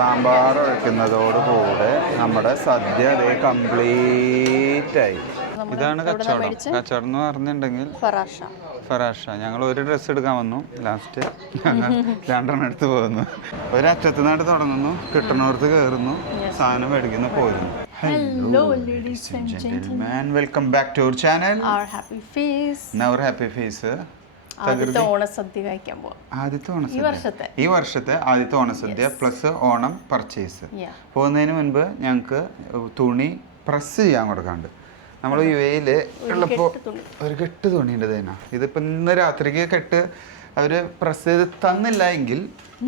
സാമ്പാർ ഒഴിക്കുന്നതോടുകൂടെ നമ്മുടെ സദ്യ അതേ കംപ്ലീറ്റ് ആയി. ഇതാണ് കച്ചവടം. കച്ചവടം എന്ന് പറഞ്ഞിട്ടുണ്ടെങ്കിൽ ഫറാഷ. ഞങ്ങൾ ഒരു ഡ്രസ്സ് എടുക്കാൻ വന്നു, ലാസ്റ്റ് ഞങ്ങൾ 2 എടുത്ത് പോകുന്നു. ഒരറ്റത്ത് നിന്നായിട്ട് തുടങ്ങുന്നു, കിട്ടണോടത്ത് കയറുന്നു, സാധനം മേടിക്കുന്നു, പോരുന്നു. Hello ladies and gentlemen, welcome back to our channel, our happy face. Now happy face. ആദ്യത്തെ ഓണസദ്യ കഴിക്കാൻ പോവാം. ഈ വർഷത്തെ ആദ്യത്തെ ഓണസദ്യ പ്ലസ് ഓണം പർച്ചേസ്. പോകുന്നതിന് മുൻപ് ഞങ്ങൾക്ക് തുണി പ്രസ് ചെയ്യാൻ കൊടുക്കാണ്ട്. നമ്മൾ UAE ഉള്ളപ്പോൾ ഒരു കെട്ട് തുണിയുണ്ട് തേന. ഇതിപ്പോൾ ഇന്ന് രാത്രിക്ക് കെട്ട് അവർ പ്രസ് ചെയ്ത് തന്നില്ല എങ്കിൽ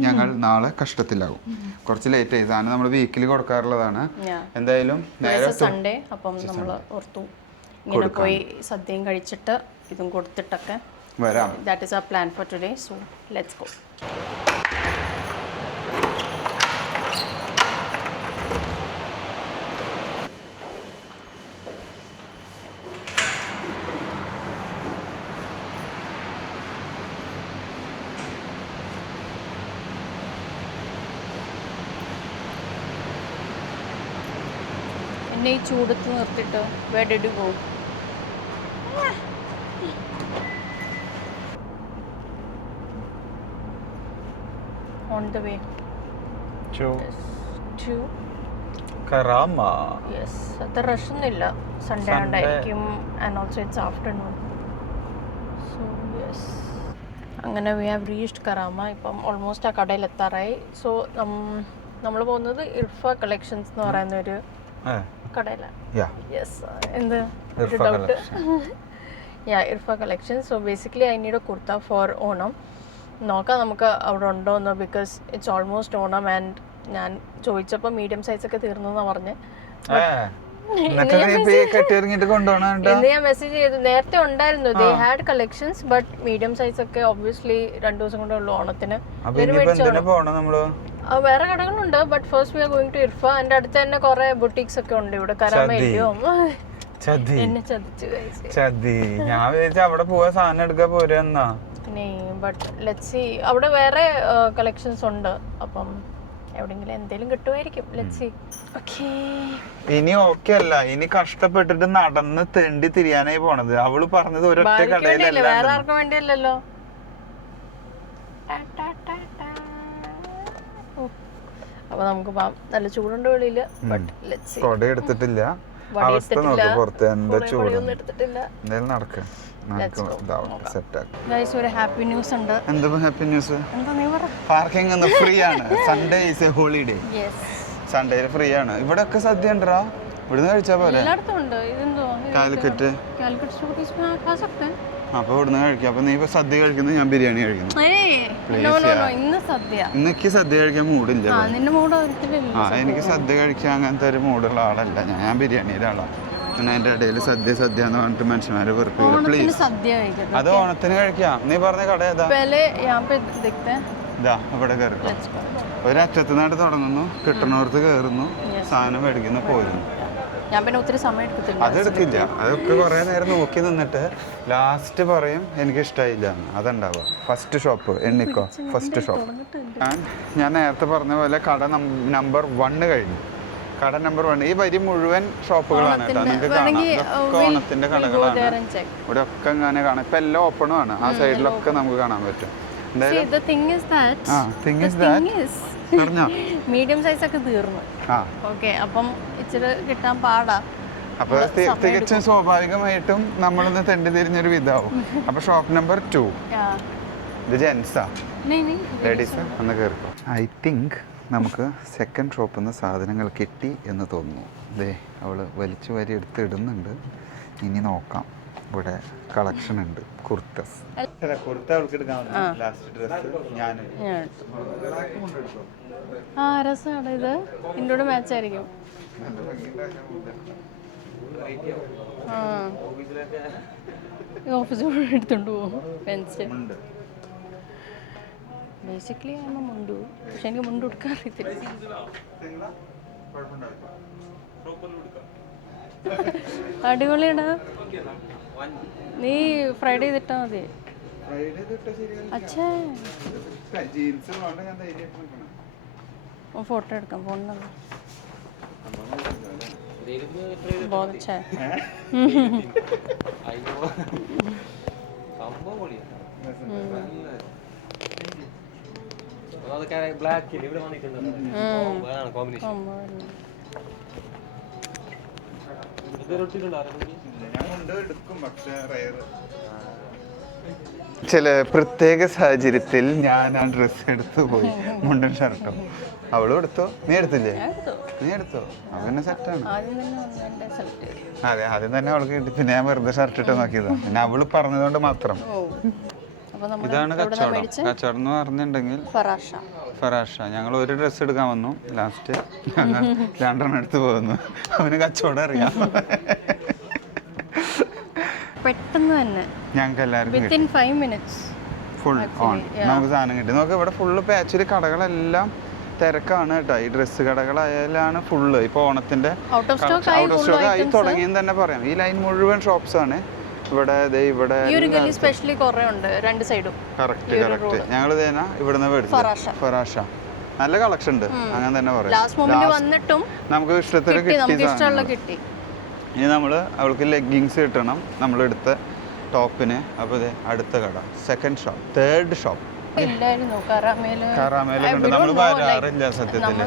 ഞങ്ങൾ നാളെ കഷ്ടത്തിലാവും. കുറച്ച് ലേറ്റ് ആയി. സാധനം നമ്മൾ വീക്കിലി കൊടുക്കാറുള്ളതാണ്. എന്തായാലും നേരെ സൺഡേ അപ്പം നമ്മൾ ഓർത്തു ഇങ്ങനെ പോയി സദ്യയും കഴിച്ചിട്ട് ഇതും കൊടുത്തിട്ടൊക്കെ വരാം. That is our plan for today, so let's go. എന്നെ ഈ ചൂടത്ത് നിർത്തിയിട്ട് where did you go? On the way to Karama. Yes, അത്ര റഷ് ഒന്നുമില്ല. സൺഡേ ഉണ്ടായിരിക്കും and also it's afternoon. So yes, അങ്ങനെ വി ഹാവ് റീച്ച്ഡ് കറാമ. ഇപ്പം ഓൾമോസ്റ്റ് ആ കടയിൽ എത്താറായി. സോ നമ്മൾ പോകുന്നത് ഇർഫ കളക്ഷൻസ് എന്ന് പറയുന്ന ഒരു കടയിലാണ്. യെസ്, എന്ത് doubt? Irfa collections. So basically I need a kurta for Onam. നോക്കാം നമുക്ക് അവിടെ ഉണ്ടോ എന്ന്, because it's almost Onam. And ഞാൻ ചോദിച്ചപ്പോൾ മീഡിയം സൈസ് ഒക്കെ തീർന്നു എന്നാ പറഞ്ഞ്. ഇന്ന് ഞാൻ മെസ്സേജ് ചെയ്തു, നേരത്തെ ഉണ്ടായിരുന്നു they had collections, but medium size ഒക്കെ ഒബ്വിയസ്ലി 2 ദിവസം കൊണ്ടേ ഉള്ളൂ ഓണത്തിന്. വേറെ കടകളുണ്ട്, but first we are going to Irfa. എൻ്റെ അടുത്ത് തന്നെ കുറെ ബുട്ടീക്സ് ഒക്കെ ഉണ്ട് ഇവിടെ. കരാമയില്ലോ എന്നെ ചതിച്ചു. അവിടെ പോവാ സാധനം എടുക്കാൻ പോരാ. ബട്ട് ലെറ്റ്സ് സീ, അവിടെ വേറെ കളക്ഷൻസ് ഉണ്ട്. അപ്പം എവിടെയെങ്കിലും എന്തെങ്കിലും കിട്ടുമായിരിക്കും. Let's see. ഓക്കേ, ഇനി ഓക്കെ അല്ല, ഇനി കഷ്ടപ്പെട്ടിട്ട് നടന്ന് തെണ്ടി തിരിയാനായി പോണത്. അവള് പറഞ്ഞത് ഒരൊറ്റ കടയിലല്ല, വേറെ ആർക്കും വേണ്ടിയല്ലോ. അപ്പൊ നമുക്ക് നല്ല ചൂടുണ്ട് വെളിയില്. But let's see. കൊട എടുത്തിട്ടില്ല, അവസ്ഥ നോക്ക് പുറത്ത് എന്താ ചൂട്. എന്തായാലും നടക്കുക. ഒരു ഹാപ്പി ന്യൂസ് ഉണ്ട്. എന്താ ഹാപ്പി ന്യൂസ്? പാർക്കിംഗ് ഒന്ന് ഫ്രീ ആണ്. Sunday is a holiday. സൺഡേയിൽ ഫ്രീ ആണ്. ഇവിടെ ഒക്കെ സദ്യ ഉണ്ടോ? ഇവിടുന്ന് കഴിച്ചാ പോലെ കാലിക്കറ്റ്. അപ്പൊ ഇവിടുന്ന് കഴിക്കാം. അപ്പൊ നീ ഇപ്പൊ സദ്യ കഴിക്കുന്നു, ഞാൻ ബിരിയാണി കഴിക്കുന്നു. ഇന്നൊക്കെ സദ്യ കഴിക്കാൻ മൂടില്ല. എനിക്ക് സദ്യ കഴിക്കാൻ അങ്ങനത്തെ ഒരു മൂടുള്ള ആളല്ല. ഞാൻ ബിരിയാണിയുടെ ആളാണ്. അതിന്റെ ഇടയിൽ സദ്യ സദ്യ എന്ന് പറഞ്ഞിട്ട് മനുഷ്യന്മാരെ വെറുപ്പില്ല. പ്ലീസ്, അത് ഓണത്തിന് കഴിക്കാം. നീ പറഞ്ഞ കട ഏതാ? ഇതാ ഇവിടെ കയറി. ഒരറ്റത്ത് നിന്നായിട്ട് തുടങ്ങുന്നു, കിട്ടണോടത്ത് കയറുന്നു, സാധനം മേടിക്കുന്നു, പോരുന്നു. അതെടുക്കില്ല. അതൊക്കെ കുറെ നേരം നോക്കി നിന്നിട്ട് ലാസ്റ്റ് പറയും എനിക്ക് ഇഷ്ടമായില്ല. അതുണ്ടാവുക. ഫസ്റ്റ് ഷോപ്പ് എണ്ണിക്കോ. ഫസ്റ്റ് ഷോപ്പ് ഞാൻ നേരത്തെ പറഞ്ഞ പോലെ കട നമ്പർ 1 കഴിഞ്ഞു. കട നമ്പർ 1. ഈ വരി മുഴുവൻ ഷോപ്പുകളാണ് കേട്ടോ. നിങ്ങൾക്ക് കാണാം, ഓണത്തിന്റെ കടകളാണ്. ഇവിടെ ഒക്കെ അങ്ങനെ കാണാം. ഇപ്പൊ എല്ലാം ഓപ്പണും ആണ്. ആ സൈഡിലൊക്കെ നമുക്ക് കാണാൻ പറ്റും. മീഡിയം സൈസ് ഒക്കെ തീർന്നു. ഓക്കേ, അപ്പം ഇച്ചിരി കിട്ടാൻ പാടാ. അപ്പൊ തികച്ചും സ്വാഭാവികമായിട്ടും നമ്മളൊന്ന് തെണ്ടി തിരിഞ്ഞൊരു വിധാവും. അപ്പൊ ഷോപ്പ് നമ്പർ 2 ഇത് ജെൻസാ. ലേഡീസ് ഒന്ന് കയറിക്കോ. ഐ തിങ്ക് നമുക്ക് സെക്കൻഡ് ഷോപ്പിൽ നിന്ന് സാധനങ്ങൾ കിട്ടി എന്ന് തോന്നുന്നു. അതെ, അവള് വലിച്ചു വാരി എടുത്ത് ഇടുന്നുണ്ട്. ഇനി നോക്കാം. ഇവിടെ കളക്ഷൻ ഉണ്ട്. കുർത്തസ്. കുർത്ത അവൾക്ക് എടുക്കാൻ ലാസ്റ്റ് ഡ്രസ് ഞാൻ രസമാണ്. ഇത് എന്നോട് മാച്ച് ആയിരിക്കും. ഓഫീസിൽ എടുത്തോണ്ട് പോകും പെൻസിൽ. ബേസിക്കലി ആണ് മുണ്ടു, പക്ഷെ എനിക്ക് മുണ്ട് കൊടുക്കാൻ അറിയത്തില്ല. അടിപൊളിയാടാ. നീ ഫ്രൈഡേ ചെയ്തിട്ടാ മതി. അച്ഛേ ഫോട്ടോ എടുക്കാം ഫോണിൽ ബോധച്ചേ ചില പ്രത്യേക സാഹചര്യത്തിൽ ഞാൻ ആ ഡ്രസ്സ് എടുത്തു പോയി, മുണ്ടും ഷർട്ടും. അവളും എടുത്തോ? നീ എടുത്തില്ലേ? നീ എടുത്തോ? അവന്നെ സെറ്റാണ്. അതെ, ആദ്യം തന്നെ അവൾക്ക് കിട്ടി. പിന്നെ ഞാൻ വെറുതെ ഷർട്ട് ഇട്ട് നോക്കിയതാ. പിന്നെ അവള് പറഞ്ഞതുകൊണ്ട് മാത്രം. ഇതാണ് കച്ചവടം. കച്ചവടം എന്ന് പറഞ്ഞിട്ടുണ്ടെങ്കിൽ ഫറാഷ. ഞങ്ങൾ ഒരു ഡ്രസ്സ് എടുക്കാൻ വന്നു, ലാസ്റ്റ് ഞങ്ങൾ 2 എടുത്ത് പോകുന്നു. അവന് കച്ചവടം അറിയാം. പെട്ടെന്ന് തന്നെ ഞങ്ങൾക്ക് എല്ലാവർക്കും ഫുൾ ഓൺ നമുക്ക് സാധനം കിട്ടി. നോക്ക് ഇവിടെ ഫുള്ള് ഇപ്പം ആക്ച്വലി കടകളെല്ലാം തിരക്കാണ് കേട്ടോ. ഈ ഡ്രസ്സ് കടകളായാലാണ് ഫുള്ള്. ഇപ്പോൾ ഓണത്തിന്റെ ഔട്ട് ഓഫ് സ്റ്റോക്ക് ആയി തുടങ്ങിയെന്ന് തന്നെ പറയാം. ഈ ലൈൻ മുഴുവൻ ഷോപ്സ് ആണ്. ഇവിടെ ഇവിടെ കറക്റ്റ് ഞങ്ങൾ ഇവിടുന്ന് മേടിച്ചു. ഫറാഷ നല്ല കളക്ഷൻ ഉണ്ട്, അങ്ങനെ തന്നെ പറയാം. നമുക്ക് ഇഷ്ടത്തിന് കിട്ടി. ഇനി നമ്മൾ അവൾക്ക് ലെഗിങ്സ് കിട്ടണം നമ്മളെടുത്ത ടോപ്പിന്. അപ്പോൾ ഇത് അടുത്ത കട, സെക്കൻഡ് ഷോപ്പ്, തേർഡ് ഷോപ്പ്. കറാമേലുണ്ട്. നമ്മൾ വരാറില്ല സത്യത്തിൽ.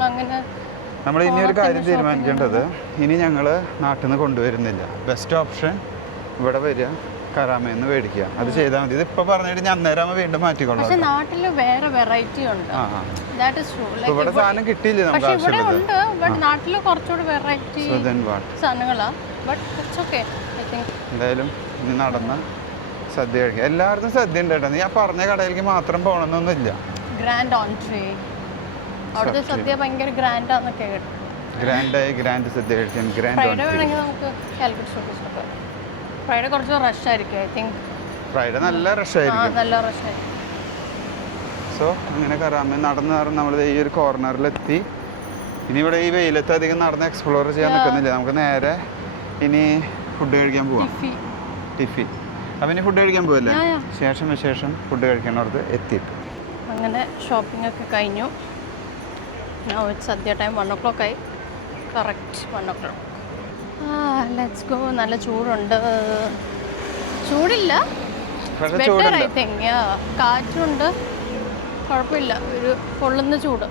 നമ്മൾ ഇനി ഒരു കാര്യം തീരുമാനിക്കേണ്ടത്, ഇനി ഞങ്ങൾ നാട്ടിൽ നിന്ന് കൊണ്ടുവരുന്നില്ല. ബെസ്റ്റ് ഓപ്ഷൻ ഇവിടെ വരിക, കറാമേന്ന് മേടിക്കുക. അത് ചെയ്താൽ മതി. ഇതിപ്പോ പറഞ്ഞിട്ട് ഞാൻ അന്നേരം വീണ്ടും മാറ്റിക്കൊള്ളാം. ഇവിടെ സാധനം കിട്ടിയില്ലേ നമുക്ക് എന്തായാലും ഇനി നടന്ന സദ്യ കഴിക്കാം. എല്ലായിടത്തും സദ്യ ഉണ്ട് കേട്ടോ. ഞാൻ പറഞ്ഞ കടയിലേക്ക് മാത്രം പോകണമെന്നൊന്നുമില്ല. ഗ്രാൻഡായി ഗ്രാൻഡ് സദ്യ കഴിക്കാൻ. ഫ്രൈഡേ നല്ല റഷായിരിക്കും. സോ അങ്ങനെ കറാമേ നടന്ന് നമ്മൾ ഈ ഒരു കോർണറിലെത്തി. ഇനി ഇവിടെ ഈ വെയിലത്ത് അധികം നടന്ന് എക്സ്പ്ലോർ ചെയ്യാൻ നിൽക്കുന്നില്ല. നമുക്ക് നേരെ ഇനി ഫുഡ് കഴിക്കാൻ പോവാം. ടിഫി. അപ്പം ഇനി ഫുഡ് കഴിക്കാൻ പോവല്ലേ? ശേഷം ഫുഡ് കഴിക്കണോടത്ത് എത്തിയിട്ട് അങ്ങനെ ഷോപ്പിംഗ് ഒക്കെ കഴിഞ്ഞു. സദ്യ ടൈം 1 o'clock ആയി. Correct 1 o'clock. Let's go. നല്ല ചൂടുണ്ട്. ചൂടില്ല, ബെറ്റർ ഐ തിങ്ക്. കാറ്റുണ്ട്, കുഴപ്പമില്ല. ഒരു പൊള്ളുന്ന ചൂട്.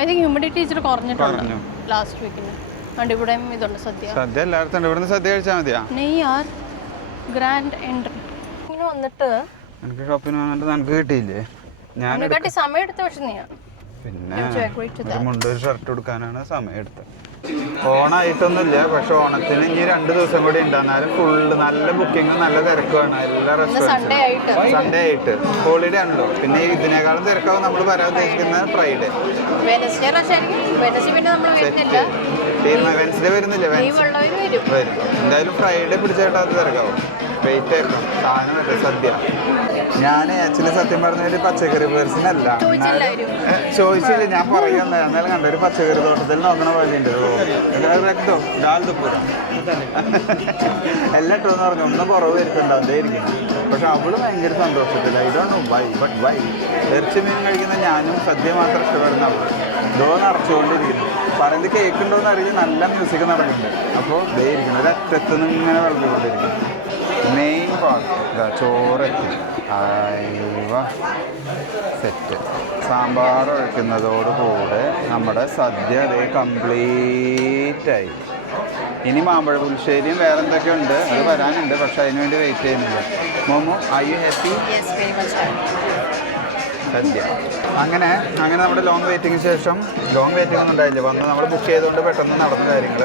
ഐ തിങ്ക് ഹ്യൂമിഡിറ്റി ഇച്ചിരി കുറഞ്ഞിട്ടുണ്ട് ലാസ്റ്റ് വീക്കിന്. അതുകൊണ്ട് ഇവിടെയും ഇതുണ്ട് സദ്യ എല്ലായിടത്തും. ഇവിടുന്ന് സദ്യ കഴിച്ചാൽ മതിയാ. Neyyar grand entry. ഇങ്ങനെ വന്നിട്ട് എനിക്ക് ഷോപ്പിന് വന്നിട്ട് നമുക്ക് കിട്ടിയില്ലേ? ഞാൻ സമയം എടുത്ത പക്ഷെ നീയാ. പിന്നെ മുണ്ടൊരു ഷർട്ട് എടുക്കാനാണ് സമയം എടുത്തത്. ഓണായിട്ടൊന്നുമില്ല, പക്ഷെ ഓണത്തിന് ഇനി 2 ദിവസം കൂടി ഉണ്ടാകുന്നാലും ഫുള്ള് നല്ല ബുക്കിങ്ങും നല്ല തിരക്കുമാണ് എല്ലാ റെസ്റ്റോറൻറ്റ്സും. സൺഡേ ആയിട്ട് ഹോളിഡേ ആണല്ലോ. പിന്നെ ഇതിനേക്കാളും തിരക്കാവും നമ്മൾ വരാൻ ഉദ്ദേശിക്കുന്നത് ഫ്രൈഡേ. വെൻസ്ഡേ വരുന്നില്ല, വരും. എന്തായാലും ഫ്രൈഡേ പിടിച്ചേട്ടാ തിരക്കാവും. വെയിറ്റ് ആയിരുന്നു സാധനം മറ്റേ സദ്യ. ഞാൻ ആക്ച്വലി സത്യം പറഞ്ഞ പച്ചക്കറി പേഴ്സണല്ല. ചോദിച്ചില്ല, ഞാൻ പറയുന്നത്. എന്നാലും കണ്ട ഒരു പച്ചക്കറി തോട്ടത്തിൽ നോക്കണ പോലെയുണ്ട്. രക്തം ഡാൽദപ്പൂരം എല്ലാം ഇട്ടെന്ന് പറഞ്ഞു. ഒന്നും കുറവ് വരുത്തുണ്ടാവും ഇരിക്കും. പക്ഷെ അവള് ഭയങ്കര സന്തോഷത്തില്ല. I don't know why. ഇറച്ചി മീൻ കഴിക്കുന്ന ഞാനും സദ്യ മാത്രം ഇഷ്ടപ്പെടുന്ന അവൾ ഡോ നിറച്ചുകൊണ്ടിരിക്കുന്നു. പറയുന്നത് കേൾക്കുന്നുണ്ടോയെന്ന് അറിയില്ല. നല്ല മ്യൂസിക് നടക്കുന്നുണ്ട്. അപ്പോൾ ദേ ഇരിക്കുന്നു, ഒരറ്റത്ത് നിന്ന് ഇങ്ങനെ വളർത്തിക്കൊണ്ടിരിക്കും. മെയിൻ പാർട്ട് ചോറെത്തി. സെറ്റ്. സാമ്പാർ ഒഴിക്കുന്നതോടുകൂടെ നമ്മുടെ സദ്യ അതേ കംപ്ലീറ്റ് ആയി. ഇനി മാമ്പഴ പുളിശ്ശേരിയും വേറെ എന്തൊക്കെയുണ്ട്, അത് വരാനുണ്ട്. പക്ഷെ അതിന് വേണ്ടി വെയിറ്റ് ചെയ്യുന്നില്ല. Momo, are you happy? Sadya അങ്ങനെ നമ്മുടെ ലോങ് വെയിറ്റിംഗിന് ശേഷം, ലോങ് വെയിറ്റിംഗ് ഒന്നും ഉണ്ടായില്ല. വന്ന് നമ്മൾ ബുക്ക് ചെയ്തുകൊണ്ട് പെട്ടെന്ന് നടന്ന കാര്യങ്ങൾ.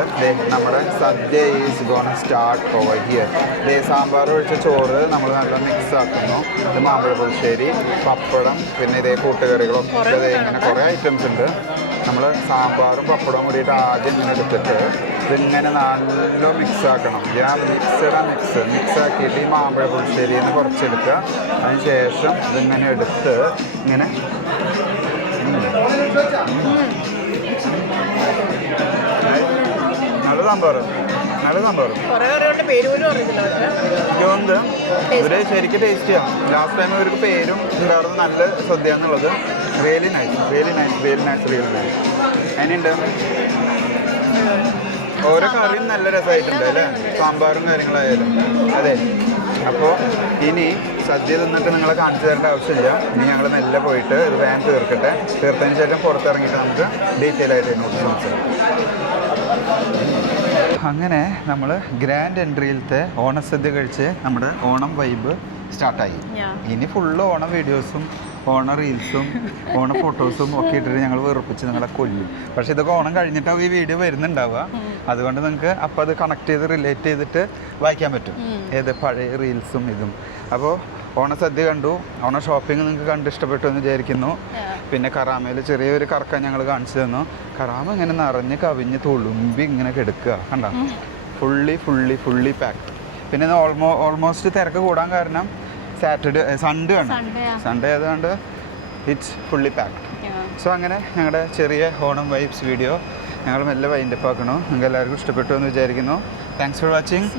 നമ്മുടെ sadya is gonna start over here. Sambar ഒഴിച്ച ചോറ് നമ്മൾ നല്ല മിക്സ് ആക്കുന്നു. ഇത് മാമ്പഴ പുളിശ്ശേരി, പപ്പടം, പിന്നെ ഇതേ കൂട്ടുകറികളൊക്കെ ഇങ്ങനെ കുറേ ഐറ്റംസ് ഉണ്ട്. നമ്മൾ സാമ്പാറും പപ്പടവും കൂടിയിട്ട് ആദ്യം ഇങ്ങനെ എടുത്തിട്ട് ഇതിങ്ങനെ നല്ല മിക്സ് ആക്കണം. മിക്സ് ആക്കിയിട്ട് ഈ മാമ്പഴ പുളിശ്ശേരിയിൽ നിന്ന് കുറച്ചെടുക്കുക. അതിന് ശേഷം ഇതിങ്ങനെ എടുത്ത് ഇങ്ങനെ നല്ല സാമ്പാർ, നല്ല സംഭവം കുറേ കറികളുടെ പേര് പോലും അറിയത്തില്ല പക്ഷേ ഇതുകൊണ്ട് ഇവര് ശരിക്കും ടേസ്റ്റ് ചെയ്യാം. ലാസ്റ്റ് ടൈം ഇവർക്ക് പേരും ഉണ്ടായിരുന്നു നല്ല സദ്യ എന്നുള്ളത്. Really nice really nice really nice really nice. അതിനുണ്ട് ഓരോ കറിയും നല്ല രസമായിട്ടുണ്ട് അല്ലേ, സാമ്പാറും കാര്യങ്ങളായാലും. അതെ, അപ്പോൾ ഇനി സദ്യ തിന്നിട്ട് നിങ്ങളെ കാണിച്ചു തരേണ്ട ആവശ്യമില്ല. ഇനി ഞങ്ങൾ മെല്ലെ പോയിട്ട് ഇത് വേഗം തീർക്കട്ടെ. തീർത്തതിന് ശേഷം പുറത്തിറങ്ങിയിട്ട് നമുക്ക് ഡീറ്റെയിൽ ആയിട്ട് അതിനോട് സംസാരിക്കാം. അങ്ങനെ നമ്മൾ ഗ്രാൻഡ് എൻട്രിയിലത്തെ ഓണസദ്യ കഴിച്ച് നമ്മുടെ ഓണം വൈബ് സ്റ്റാർട്ടായി. ഇനി ഫുള്ള് ഓണം വീഡിയോസും ഓണ റീൽസും ഓണ ഫോട്ടോസും ഒക്കെ ഇട്ടിട്ട് ഞങ്ങൾ വെറുപ്പിച്ച് നിങ്ങളെ കൊല്ലും. പക്ഷേ ഇതൊക്കെ ഓണം കഴിഞ്ഞിട്ടാവും ഈ വീഡിയോ വരുന്നുണ്ടാവുക. അതുകൊണ്ട് നിങ്ങൾക്ക് അപ്പോൾ അത് കണക്ട് ചെയ്ത് റിലേറ്റ് ചെയ്തിട്ട് വായിക്കാൻ പറ്റും ഏത് പഴയ റീൽസും ഇതും. അപ്പോൾ ഓണസദ്യ കണ്ടു, ഓണ ഷോപ്പിംഗ് നിങ്ങൾക്ക് കണ്ട് ഇഷ്ടപ്പെട്ടു എന്ന് വിചാരിക്കുന്നു. പിന്നെ കറാമയിൽ ചെറിയൊരു കറക്കം ഞങ്ങൾ കാണിച്ചു തന്നു. കറാമ ഇങ്ങനെ നിറഞ്ഞ് കവിഞ്ഞ് തുളുമ്പി ഇങ്ങനെ കിടക്കുക കണ്ട, ഫുള്ളി പാക്ക്. പിന്നെ ഓൾമോസ്റ്റ് തിരക്ക് കൂടാൻ കാരണം സൺഡേ ആണ്. സൺഡേ ആയതുകൊണ്ട് ഇറ്റ്സ് ഫുള്ളി പാക്ക്. സോ അങ്ങനെ ഞങ്ങളുടെ ചെറിയ ഓണം വൈബ്സ് വീഡിയോ ഞങ്ങൾ മെല്ലെ വൈൻഡപ്പ് ആക്കണു. നിങ്ങൾക്ക് എല്ലാവർക്കും ഇഷ്ടപ്പെട്ടു എന്ന് വിചാരിക്കുന്നു. Thanks for watching.